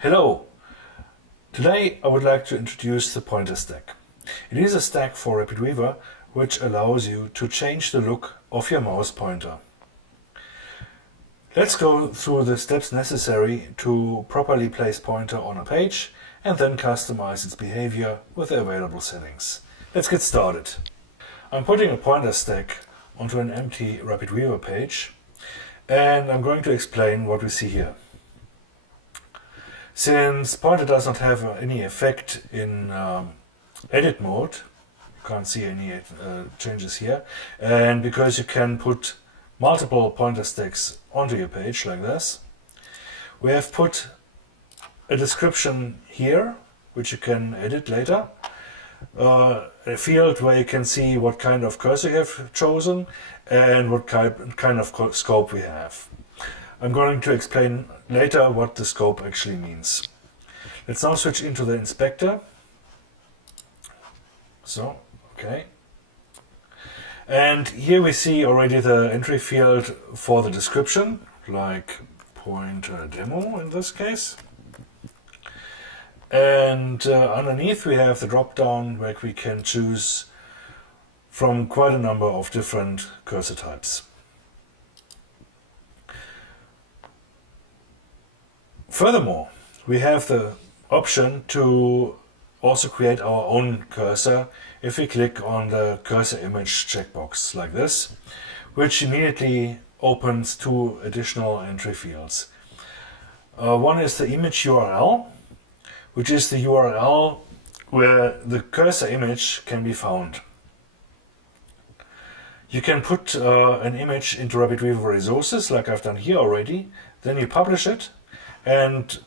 Hello! Today I would like to introduce the pointer stack. It is a stack for RapidWeaver which allows you to change the look of your mouse pointer. Let's go through the steps necessary to properly place pointer on a page and then customize its behavior with the available settings. Let's get started. I'm putting a pointer stack onto an empty RapidWeaver page and I'm going to explain what we see here. Since pointer does not have any effect in edit mode, you can't see any changes here, and because you can put multiple pointer stacks onto your page like this, we have put a description here which you can edit later, a field where you can see what kind of cursor you have chosen and what kind of scope we have. I'm going to explain later what the scope actually means. Let's now switch into the inspector. Okay. And here we see already the entry field for the description, like pointer demo in this case. And underneath we have the drop down where we can choose from quite a number of different cursor types. Furthermore, we have the option to also create our own cursor if we click on the cursor image checkbox like this, which immediately opens two additional entry fields. One is the image URL, which is the URL where the cursor image can be found. You can put an image into RapidWeaver resources like I've done here already, then you publish it, and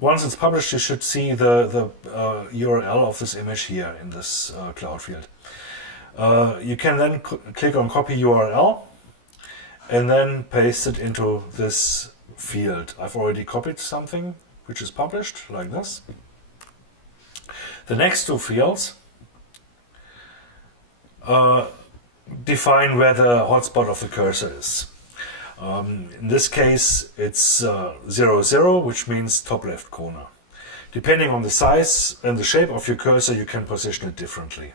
once it's published you should see the URL of this image here in this cloud field. You can then click on copy URL and then paste it into this field. I've already copied something which is published like this. The next two fields define where the hotspot of the cursor is. In this case it's 0, 0, which means top left corner. Depending on the size and the shape of your cursor you can position it differently.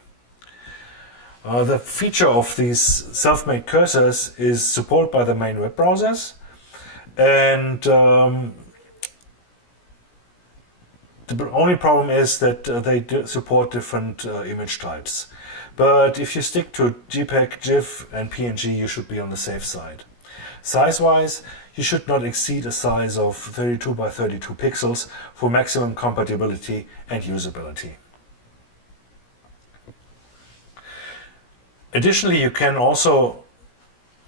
The feature of these self-made cursors is supported by the main web browsers, and the only problem is that they support different image types. But if you stick to JPEG, GIF and PNG you should be on the safe side. Size-wise, you should not exceed a size of 32 by 32 pixels for maximum compatibility and usability. Additionally, you can also,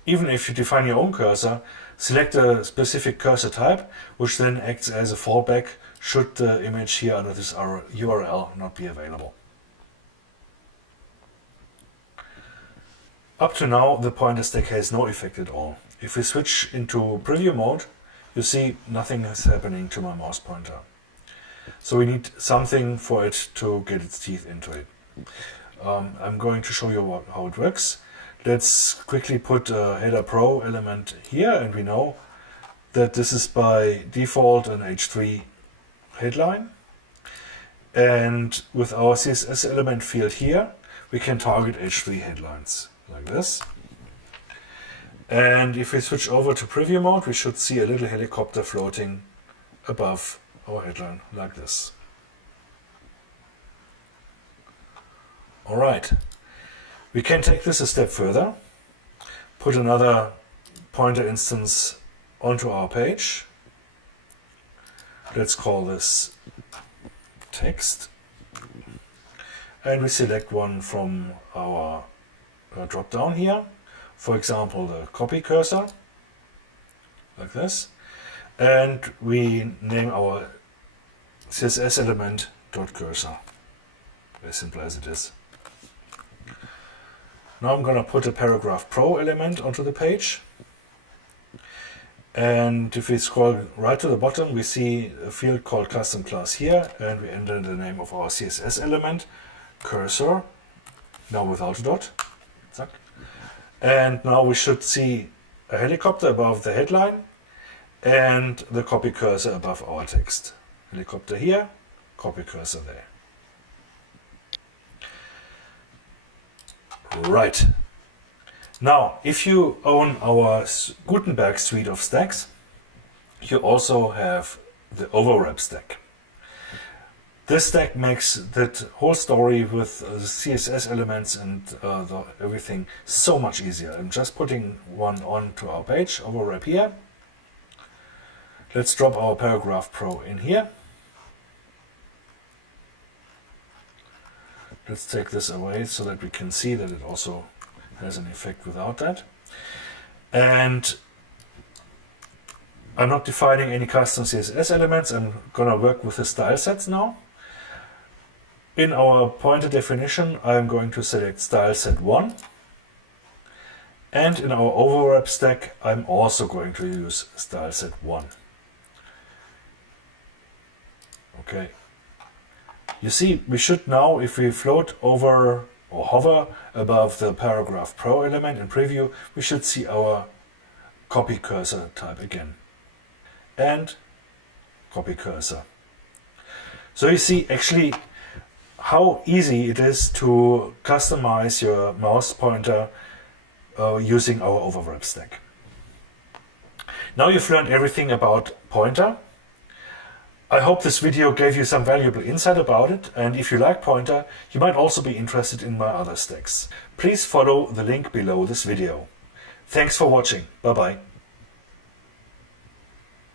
even if you define your own cursor, select a specific cursor type, which then acts as a fallback should the image here under this URL not be available. Up to now, the pointer stack has no effect at all. If we switch into preview mode, you see nothing is happening to my mouse pointer. So we need something for it to get its teeth into it. I'm going to show you how it works. Let's quickly put a header pro element here, and we know that this is by default an H3 headline. And with our CSS element field here, we can target H3 headlines like this. And if we switch over to preview mode, we should see a little helicopter floating above our headline like this. Alright, we can take this a step further, put another pointer instance onto our page. Let's call this text, and we select one from our drop down here. For example, the copy cursor, like this, and we name our CSS element .cursor, as simple as it is. Now I'm going to put a paragraph pro element onto the page, and if we scroll right to the bottom we see a field called custom class here, and we enter the name of our CSS element, cursor, now without a dot. Zack. And now we should see a helicopter above the headline and the copy cursor above our text. helicopter here, copy cursor there. Right. Now, if you own our Gutenberg suite of stacks, you also have the overwrap stack. This stack makes that whole story with the CSS elements and everything so much easier. I'm just putting one onto our page, overwrap here. Let's drop our Paragraph Pro in here. Let's take this away so that we can see that it also has an effect without that. And I'm not defining any custom CSS elements. I'm gonna work with the style sets now. In our pointer definition, I'm going to select style set 1. And in our overwrap stack, I'm also going to use style set 1. Okay. You see, we should now, if we float over or hover above the Paragraph Pro element in preview, we should see our copy cursor type again. And copy cursor. So you see actually how easy it is to customize your mouse pointer using our overwrap stack. Now you've learned everything about pointer. I hope this video gave you some valuable insight about it, and if you like pointer, you might also be interested in my other stacks. Please follow the link below this video. Thanks for watching. Bye bye.